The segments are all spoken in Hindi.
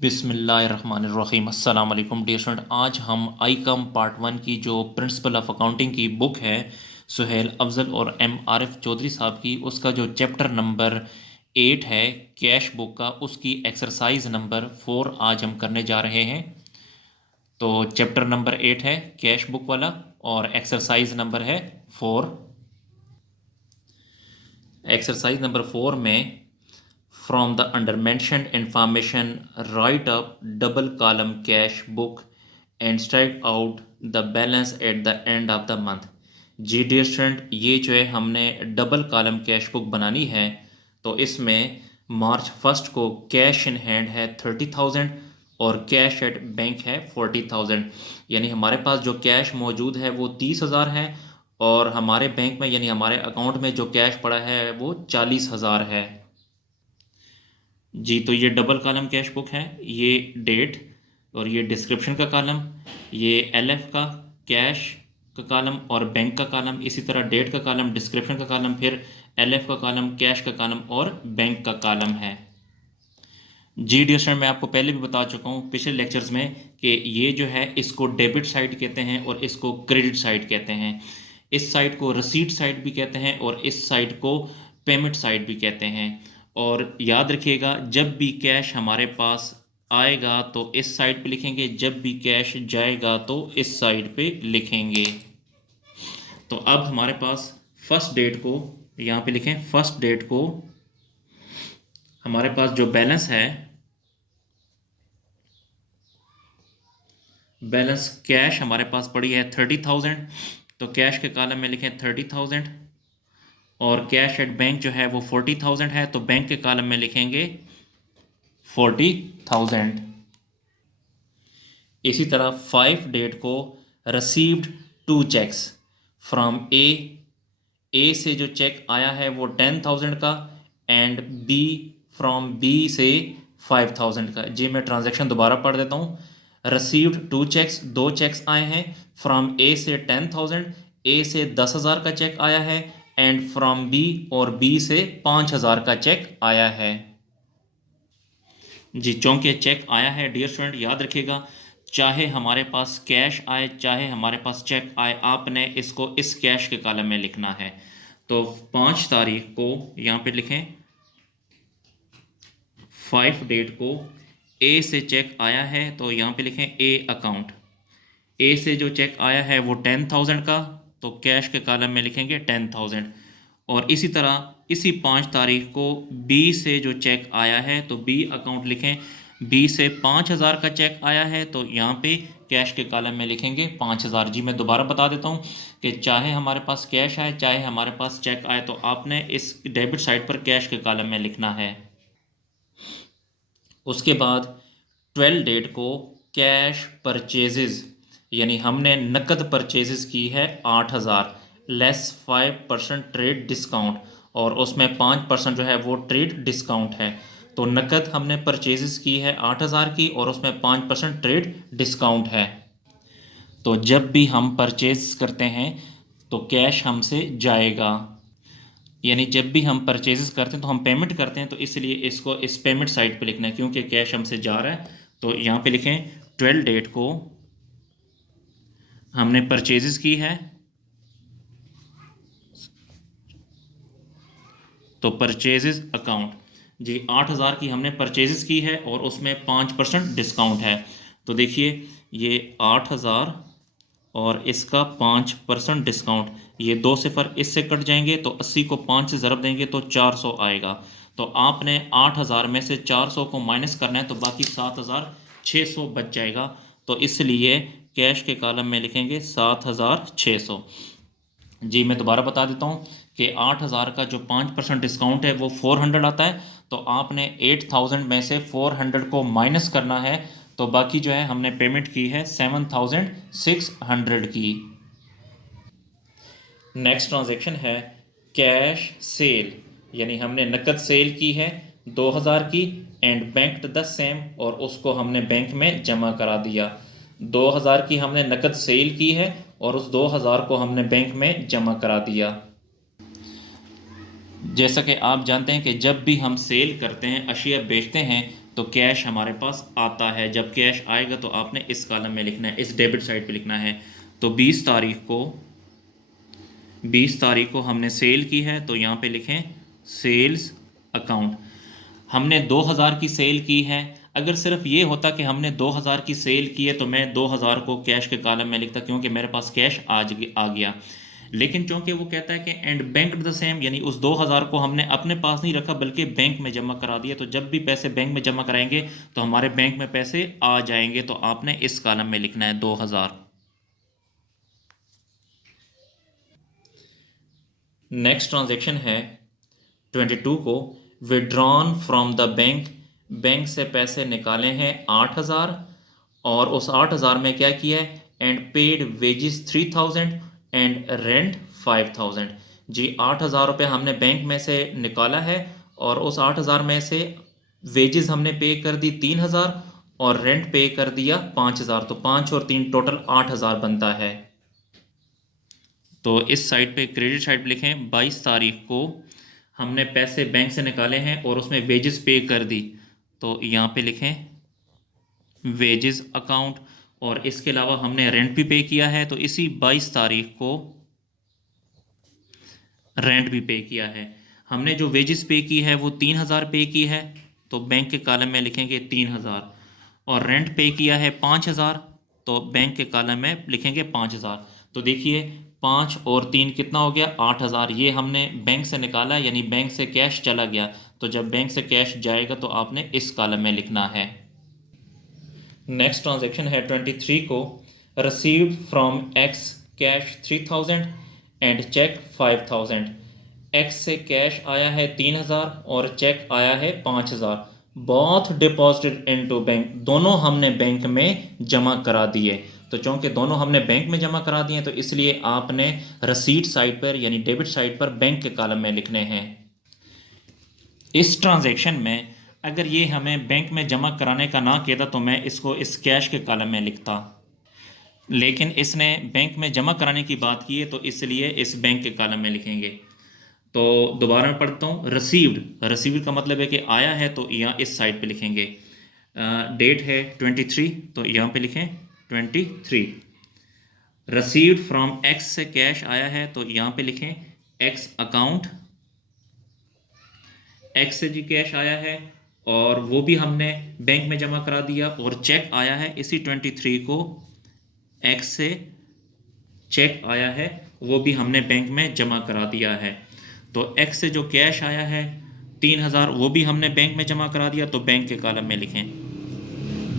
बिस्मिल्लाहिर्रहमानिर्रहीम अस्सलाम वालेकुम डियर स्टूडेंट। आज हम आईकम पार्ट 1 की जो प्रिंसिपल ऑफ अकाउंटिंग की बुक है सुहेल अफजल और एम आरिफ चौधरी साहब की, उसका जो चैप्टर नंबर 8 है कैश बुक का, उसकी एक्सरसाइज नंबर 4 आज हम करने जा रहे हैं। तो चैप्टर नंबर 8 है कैश बुक वाला और एक्सरसाइज नंबर है 4। एक्सरसाइज नंबर 4 में From the undermentioned information, write up double column cash book and strike out the balance at the end of the month। जी डियर स्टूडेंट, ये जो है हमने डबल कॉलम कैश बुक बनानी है। तो इसमें मार्च 1 को कैश इन हैंड है 30,000 और कैश एट बैंक है 40,000। यानी हमारे पास जो कैश मौजूद है वो 30,000 है और हमारे बैंक में यानी हमारे अकाउंट में जो कैश पड़ा है वो 40,000 है। जी, तो ये डबल कॉलम कैश बुक है। ये डेट और ये डिस्क्रिप्शन का कॉलम, ये एलएफ का कैश का कॉलम और बैंक का कॉलम, इसी तरह डेट का कॉलम, डिस्क्रिप्शन का कॉलम, फिर एलएफ का कॉलम, कैश का कॉलम और बैंक का कॉलम है। जी डियर स्टूडेंट, मैं आपको पहले भी बता चुका हूँ पिछले लेक्चर्स में कि ये जो है इसको डेबिट साइड कहते हैं और इसको क्रेडिट साइड कहते हैं। इस साइड को रसीट साइड भी कहते हैं और इस साइड को पेमेंट साइड भी कहते हैं। और याद रखिएगा, जब भी कैश हमारे पास आएगा तो इस साइड पे लिखेंगे, जब भी कैश जाएगा तो इस साइड पे लिखेंगे। तो अब हमारे पास फर्स्ट डेट को यहाँ पे लिखें। फर्स्ट डेट को हमारे पास जो बैलेंस है, बैलेंस कैश हमारे पास पड़ी है 30,000, तो कैश के कॉलम में लिखें 30,000 और कैश एट बैंक जो है वो 40,000 है, तो बैंक के कॉलम में लिखेंगे 40,000। इसी तरह 5 डेट को रिसीव्ड 2 चेक्स फ्रॉम ए से जो चेक आया है वो 10,000 का एंड बी फ्रॉम बी से 5,000 का। जी मैं ट्रांजैक्शन दोबारा पढ़ देता हूँ। रिसीव्ड 2 चेक्स, 2 चेक्स आए हैं। फ्रॉम ए से 10,000, ए से 10,000 का चेक आया है एंड फ्रॉम बी और बी से 5,000 का चेक आया है। जी चौंके चेक आया है। डियर स्टूडेंट याद रखिएगा, चाहे हमारे पास कैश आए चाहे हमारे पास चेक आए, आपने इसको इस कैश के कॉलम में लिखना है। तो 5 तारीख को यहाँ पे लिखें। 5 डेट को ए से चेक आया है तो यहाँ पे लिखें ए अकाउंट। ए से जो चेक आया है वो 10,000 का, तो कैश के कॉलम में लिखेंगे 10,000। और इसी तरह इसी 5 तारीख को बी से जो चेक आया है तो बी अकाउंट लिखें। बी से 5,000 का चेक आया है तो यहाँ पे कैश के कॉलम में लिखेंगे 5,000। जी मैं दोबारा बता देता हूँ कि चाहे हमारे पास कैश आए चाहे हमारे पास चेक आए, तो आपने इस डेबिट साइड पर कैश के कॉलम में लिखना है। उसके बाद 12 डेट को कैश परचेजेस, यानी हमने नकद परचेजेस की है 8,000 लेस 5% ट्रेड डिस्काउंट, और उसमें 5% जो है वो ट्रेड डिस्काउंट है। तो नकद हमने परचेजेस की है 8,000 की और उसमें 5% ट्रेड डिस्काउंट है। तो जब भी हम परचेज करते हैं तो कैश हमसे जाएगा, यानी जब भी हम परचेजेस करते हैं तो हम पेमेंट करते हैं, तो इसलिए इसको इस पेमेंट साइड पे लिखना है क्योंकि कैश हमसे जा रहा है। तो यहाँ पे लिखें 12 डेट को हमने परचेजेस की है तो परचेजेस अकाउंट। जी 8,000 की हमने परचेजेस की है और उसमें 5% डिस्काउंट है। तो देखिए ये 8,000 और इसका 5% डिस्काउंट, ये 2 सिफर इससे कट जाएंगे तो 80 को 5 से ज़रब देंगे तो 400 आएगा। तो आपने 8,000 में से 400 को माइनस करना है तो बाकी 7,600 बच जाएगा। तो इसलिए कैश के कॉलम में लिखेंगे 7,600। जी मैं दोबारा बता देता हूँ कि 8,000 का जो 5% डिस्काउंट है वो 400 आता है, तो आपने 8,000 में से 400 को माइनस करना है, तो बाकी जो है हमने पेमेंट की है 7,600 की। नेक्स्ट ट्रांजैक्शन है कैश सेल, यानी हमने नकद सेल की है 2,000 की एंड बैंक्ड द सेम, और उसको हमने बैंक में जमा करा दिया। 2,000 की हमने नकद सेल की है और उस 2,000 को हमने बैंक में जमा करा दिया। जैसा कि आप जानते हैं कि जब भी हम सेल करते हैं, अशिया बेचते हैं, तो कैश हमारे पास आता है। जब कैश आएगा तो आपने इस कॉलम में लिखना है, इस डेबिट साइड पे लिखना है। तो 20 तारीख को हमने सेल की है, तो यहाँ पे लिखें सेल्स अकाउंट। हमने 2000 की सेल की है। अगर सिर्फ ये होता कि हमने 2000 की सेल की है तो मैं 2000 को कैश के कॉलम में लिखता, क्योंकि मेरे पास कैश आ गया। लेकिन चूंकि वो कहता है कि एंड बैंक द सेम, यानी उस 2000 को हमने अपने पास नहीं रखा बल्कि बैंक में जमा करा दिया, तो जब भी पैसे बैंक में जमा कराएंगे तो हमारे बैंक में पैसे आ जाएंगे। तो आपने इस कॉलम में लिखना है 2000। नेक्स्ट ट्रांजेक्शन है 22 को, withdrawn from the bank, bank से पैसे निकाले हैं 8000 और उस 8000 में क्या किया है, and paid wages 3000 and rent 5000। जी 8000 रुपये हमने बैंक में से निकाला है और उस 8000 में से वेजेस हमने पे कर दी 3000 और रेंट पे कर दिया 5000, तो 5 और 3 टोटल 8000 बनता है। तो इस साइड पे क्रेडिट साइड पे लिखें 22 तारीख को हमने पैसे बैंक से निकाले हैं और उसमें वेजेस पे कर दी, तो यहाँ पे लिखें वेजेस अकाउंट। और इसके अलावा हमने रेंट भी पे किया है, तो इसी 22 तारीख को रेंट भी पे किया है। हमने जो वेजेस पे की है वो 3000 पे की है, तो बैंक के कॉलम में लिखेंगे 3000। और रेंट पे किया है 5000, तो बैंक के कॉलम में लिखेंगे 5000। तो देखिए 5 और 3 कितना हो गया, 8000। ये हमने बैंक से निकाला, यानी बैंक से कैश चला गया। तो जब बैंक से कैश जाएगा तो आपने इस कॉलम में लिखना है। नेक्स्ट ट्रांजेक्शन है 23 को, received from X cash 3000 and cheque 5000। X से कैश आया है 3000 और चेक आया है 5000। बोथ डिपॉजिटेड इनटू बैंक, दोनों हमने बैंक में जमा करा दिए। तो चूंकि दोनों हमने बैंक में जमा करा दिए तो इसलिए आपने रसीट साइड पर यानी डेबिट साइड पर बैंक के कॉलम में लिखने हैं। इस ट्रांजैक्शन में अगर ये हमें बैंक में जमा कराने का ना कहता तो मैं इसको इस कैश के कॉलम में लिखता, लेकिन इसने बैंक में जमा कराने की बात की है तो इसलिए इस बैंक के कॉलम में लिखेंगे। तो दोबारा मैं पढ़ता हूँ, रिसीव्ड का मतलब है कि आया है, तो यहाँ इस साइड पे लिखेंगे। डेट है 23, तो यहाँ पे लिखें 23। रिसीव्ड फ्रॉम एक्स से कैश आया है, तो यहाँ पे लिखें एक्स अकाउंट। एक्स से जी कैश आया है और वो भी हमने बैंक में जमा करा दिया, और चेक आया है इसी 23 को, एक्स से चेक आया है वो भी हमने बैंक में जमा करा दिया है। तो एक्स से जो कैश आया है 3000 वो भी हमने बैंक में जमा करा दिया, तो बैंक के कॉलम में लिखें।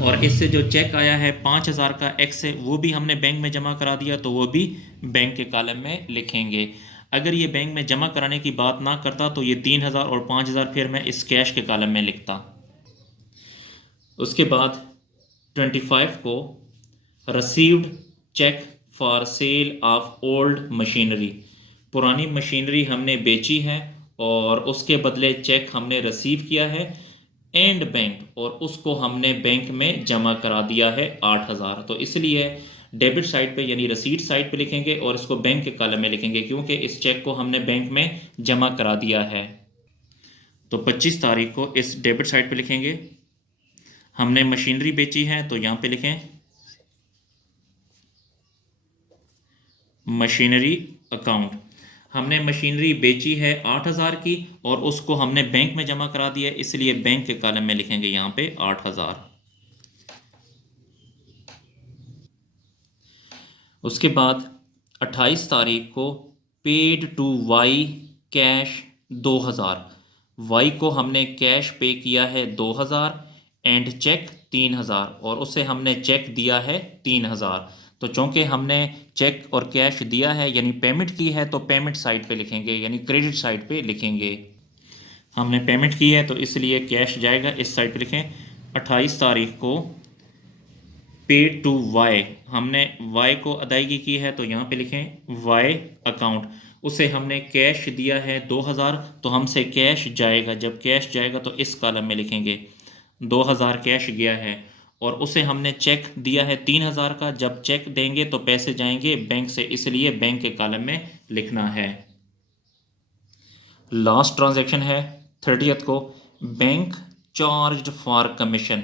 और इससे जो चेक आया है 5000 का एक्स से वो भी हमने बैंक में जमा करा दिया, तो वो भी बैंक के कॉलम में लिखेंगे। अगर ये बैंक में जमा कराने की बात ना करता तो ये 3000 और 5000 फिर मैं इस कैश के कॉलम में लिखता। उसके बाद 25 को, received cheque for sale of old machinery, पुरानी मशीनरी हमने बेची है और उसके बदले चेक हमने रिसीव किया है, एंड बैंक, और उसको हमने बैंक में जमा करा दिया है 8000। तो इसलिए डेबिट साइड पे यानी रसीट साइड पे लिखेंगे और इसको बैंक के कॉलम में लिखेंगे, क्योंकि इस चेक को हमने बैंक में जमा करा दिया है। तो 25 तारीख को इस डेबिट साइड पे लिखेंगे, हमने मशीनरी बेची है, तो यहाँ पे लिखें मशीनरी अकाउंट। हमने मशीनरी बेची है 8000 की और उसको हमने बैंक में जमा करा दिया, इसलिए बैंक के कॉलम में लिखेंगे यहाँ पे 8000। उसके बाद 28 तारीख को, paid to Y cash 2000, Y को हमने कैश पे किया है 2000 एंड चेक 3000, और उसे हमने चेक दिया है 3000। तो चूंकि हमने चेक और कैश दिया है यानी पेमेंट की है, तो पेमेंट साइड पे लिखेंगे यानी क्रेडिट साइड पे लिखेंगे। हमने पेमेंट की है तो इसलिए कैश जाएगा, इस साइड पे लिखें। 28 तारीख को पेड टू वाई, हमने वाई को अदायगी की है, तो यहाँ पे लिखें वाई अकाउंट। उसे हमने कैश दिया है 2000, तो हमसे कैश जाएगा, जब कैश जाएगा तो इस कॉलम में लिखेंगे 2000 कैश गया है, और उसे हमने चेक दिया है 3000 का, जब चेक देंगे तो पैसे जाएंगे बैंक से, इसलिए बैंक के कॉलम में लिखना है। लास्ट ट्रांजैक्शन है 30th को, bank charged for commission,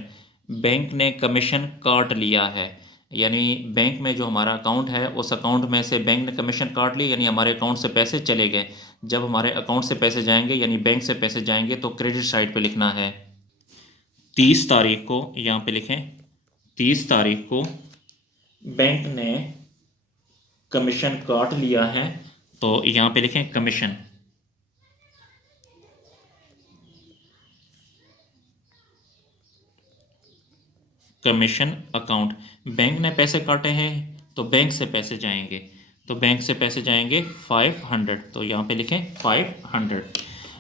bank ने कमीशन काट लिया है, यानी बैंक में जो हमारा अकाउंट है उस अकाउंट में से बैंक ने कमीशन काट लिया, यानी हमारे अकाउंट से पैसे चले गए। जब हमारे अकाउंट से पैसे जाएंगे यानी बैंक से पैसे जाएंगे तो क्रेडिट साइड पे लिखना है 30 तारीख को, यहाँ पे लिखें 30 तारीख को बैंक ने कमीशन काट लिया है, तो यहाँ पे लिखें कमीशन। कमीशन अकाउंट, बैंक ने पैसे काटे हैं तो बैंक से पैसे जाएंगे, तो बैंक से पैसे जाएंगे 500, तो यहाँ पे लिखें 500।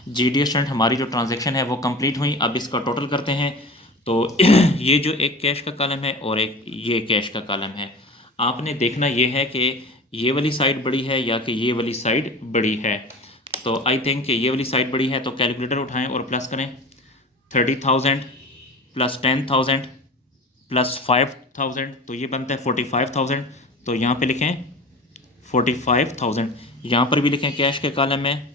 GD स्टूडेंट हमारी जो ट्रांजैक्शन है वो कंप्लीट हुई। अब इसका टोटल करते हैं। तो ये जो एक कैश का कॉलम है और एक ये कैश का कॉलम है, आपने देखना ये है कि ये वाली साइड बड़ी है या कि ये वाली साइड बड़ी है। तो आई थिंक कि ये वाली साइड बड़ी है, तो कैलकुलेटर उठाएं और प्लस करें। 30,000 प्लस 10,000 प्लस 5,000, तो ये बनता है 45,000। तो यहाँ पे लिखें 45,000, यहाँ पर भी लिखें कैश के कॉलम में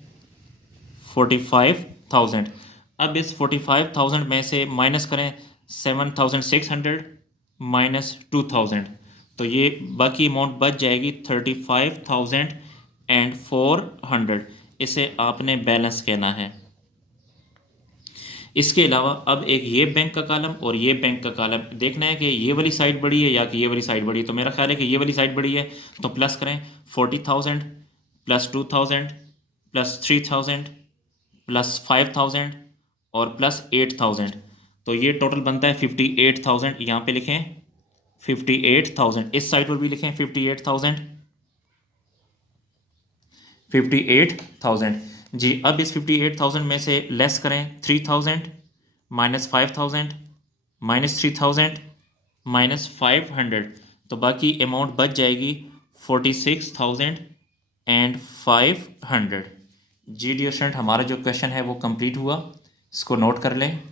45,000। अब इस 45,000 में से माइनस करें 7,600 माइनस 2,000, तो ये बाकी अमाउंट बच जाएगी 35,400। इसे आपने बैलेंस कहना है। इसके अलावा अब एक ये बैंक का कॉलम और ये बैंक का कॉलम देखना है कि ये वाली साइड बड़ी है या कि ये वाली साइड बड़ी है। तो मेरा ख्याल है कि ये वाली साइड बड़ी है, तो प्लस करें 40,000 प्लस 2,000 प्लस 3,000 प्लस 5,000 और प्लस 8,000, तो ये टोटल बनता है 58,000। यहाँ पे लिखें 58,000, इस साइड पर भी लिखें 58,000 58,000 जी। अब इस 58,000 में से लेस करें 3,000 माइनस 5,000 माइनस 3,000 माइनस 500, तो बाकी अमाउंट बच जाएगी 46,500। जी डियर स्टूडेंट, हमारा जो क्वेश्चन है वो कंप्लीट हुआ, इसको नोट कर लें।